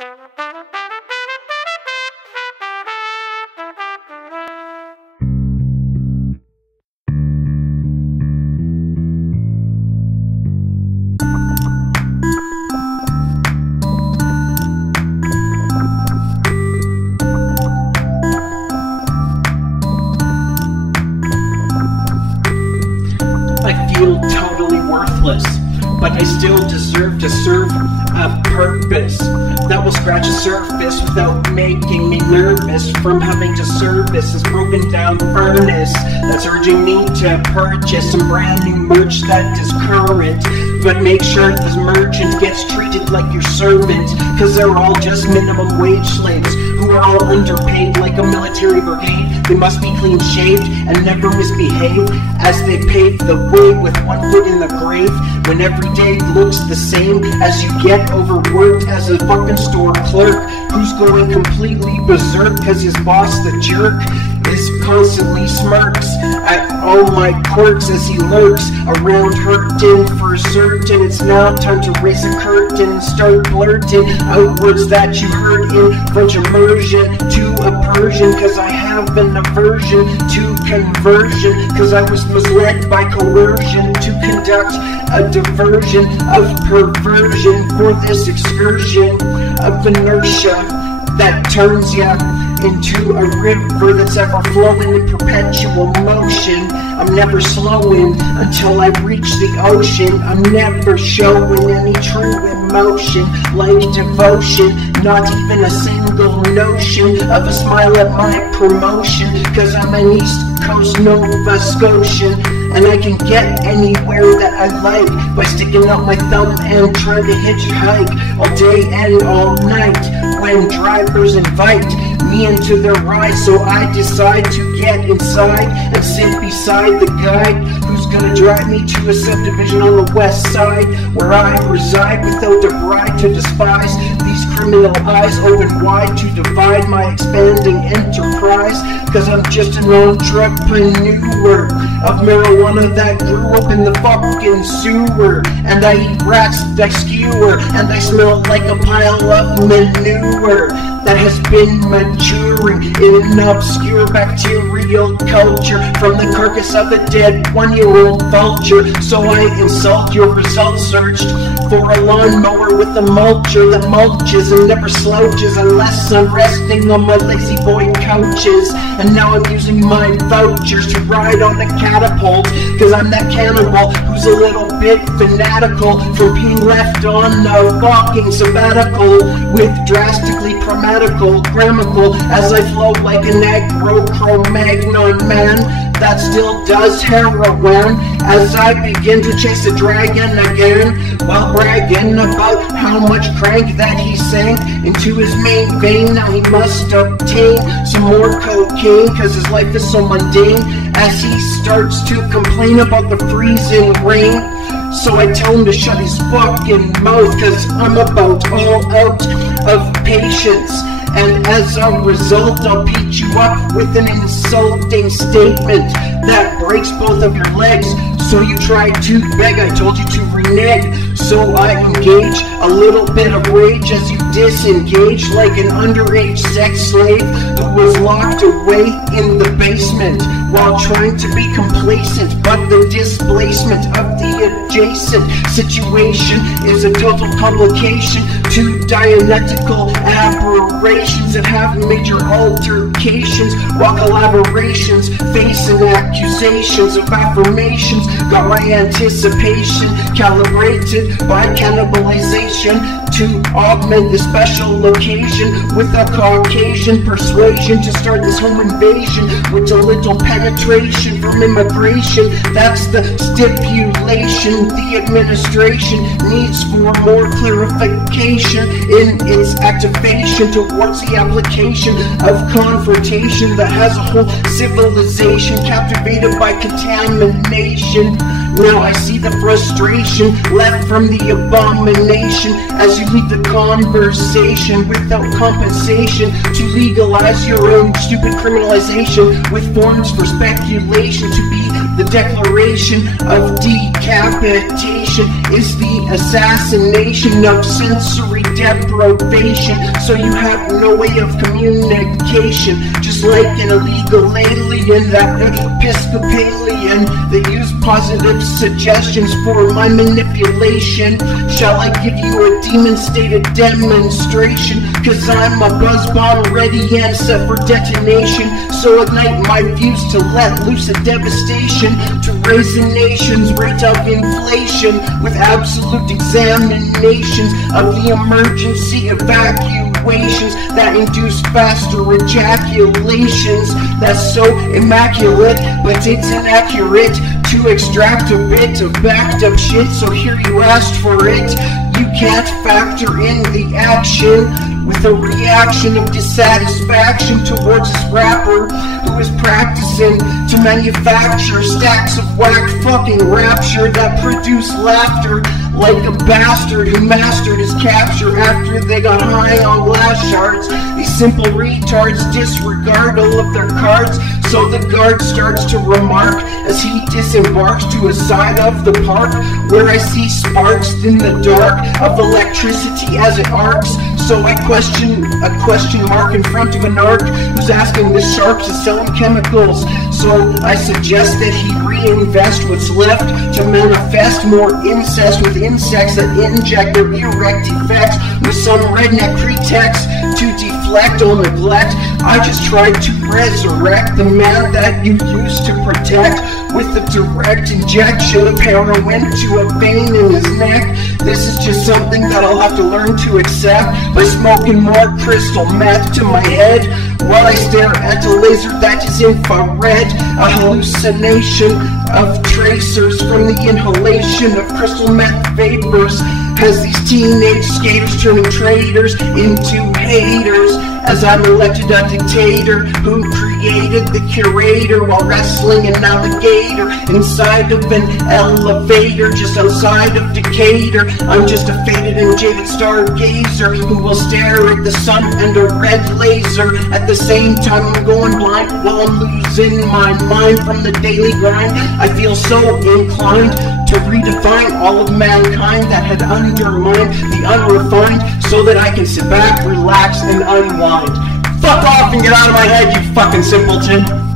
I feel totally worthless, but I still deserve to serve a purpose that will scratch the surface without making me nervous from having to service this broken down furnace that's urging me to purchase some brand new merch that is current. But make sure this merchant gets treated like your servant, cause they're all just minimum wage slaves who are all underpaid like a military brigade. They must be clean shaved and never misbehave as they pave the way with one foot in the grave, when every day looks the same as you get overworked as a fucking store clerk who's going completely berserk cause his boss, the jerk, is constantly smirks at all my quirks as he lurks around hurting for certain. It's now time to raise a curtain and start blurting out words that you heard in French immersion to a Persian, cause I have an aversion to conversion, cause I was misled by coercion to conduct a diversion of perversion for this excursion of inertia that turns ya into a river that's ever flowing in perpetual motion. I'm never slowing until I reach the ocean. I'm never showing any true emotion like devotion, not even a single notion of a smile at my promotion, cause I'm an East Coast Nova Scotian, and I can get anywhere that I like by sticking out my thumb and trying to hitchhike all day and all night when drivers invite me into their ride. So I decide to get inside and sit beside the guy who's gonna drive me to a subdivision on the west side where I reside without a bride to despise. These criminal eyes open wide to divide my expanding enterprise, cause I'm just an entrepreneur of marijuana that grew up in the fucking sewer, and I eat rats that skewer, and I smell like a pile of manure that has been maturing in an obscure bacterial culture from the carcass of a dead 1-year-old vulture. So I insult your results searched for a lawnmower with a mulcher that mulches and never slouches unless I'm resting on my lazy boy couches. And now I'm using my vouchers to ride on the catapult, cause I'm that cannibal who's a little bit fanatical from being left on a walking sabbatical with drastically grammatical as I flow like an agro-Cro-Magnon man that still does heroin as I begin to chase a dragon again, while bragging about how much crank that he sank into his main vein. Now he must obtain some more cocaine cause his life is so mundane as he starts to complain about the freezing rain. So I tell him to shut his fucking mouth cause I'm about all out of patience. And as a result, I'll beat you up with an insulting statement that breaks both of your legs. So you tried to beg, I told you to renege. So I engage a little bit of rage as you disengage like an underage sex slave who was locked away in the basement while trying to be complacent. But the displacement of the adjacent situation is a total complication to dialectical aberrations that have major altercations, while collaborations facing accusations of affirmations got my anticipation calibrated by cannibalization to augment the special occasion with a Caucasian persuasion to start this home invasion with a little penetration from immigration. That's the stipulation the administration needs for more clarification in its activation towards the application of confrontation that has a whole civilization captivated by contamination. Now I see the frustration left from the abomination as you lead the conversation without compensation to legalize your own stupid criminalization with forms for speculation to be the declaration of decapitation is the assassination of sensory deprivation. So you have no way of communication, just like an illegal alien, that Episcopalian that use positive suggestions for my manipulation. Shall I give you a demon-stated demonstration? Cause I'm a buzz bomb ready and set for detonation. So ignite my views to let loose a devastation, to raise the nation's rate of inflation with absolute examinations of the emergency evacuations that induce faster ejaculations. That's so immaculate, but it's inaccurate to extract a bit of backed up shit. So here you asked for it. You can't factor in the action with a reaction of dissatisfaction towards this rapper who is practicing to manufacture stacks of whack fucking rapture that produce laughter like a bastard who mastered his capture after they got high on glass shards. These simple retards disregard all of their cards, so the guard starts to remark as he disembarks to a side of the park where I see sparks in the dark of electricity as it arcs. So I question a question mark in front of an arc who's asking the shark to sell him chemicals. So I suggest that he reinvest what's left to manifest more incest with insects that inject their erect effects with some redneck pretext to deflect or neglect. I just tried to resurrect the man that you used to protect with a direct injection of heroin to a vein in his neck. This is just something that I'll have to learn to accept by smoking more crystal meth to my head while I stare at a laser that is infrared, a hallucination of tracers from the inhalation of crystal meth vapors. As these teenage skaters turning traitors into haters, as I'm elected a dictator who created the curator while wrestling an alligator inside of an elevator just outside of Decatur. I'm just a faded and jaded stargazer who will stare at the sun and a red laser. At the same time I'm going blind while I'm losing my mind from the daily grind. I feel so inclined to redefine all of mankind that had undermined the unrefined, so that I can sit back, relax, and unwind. Fuck off and get out of my head, you fucking simpleton!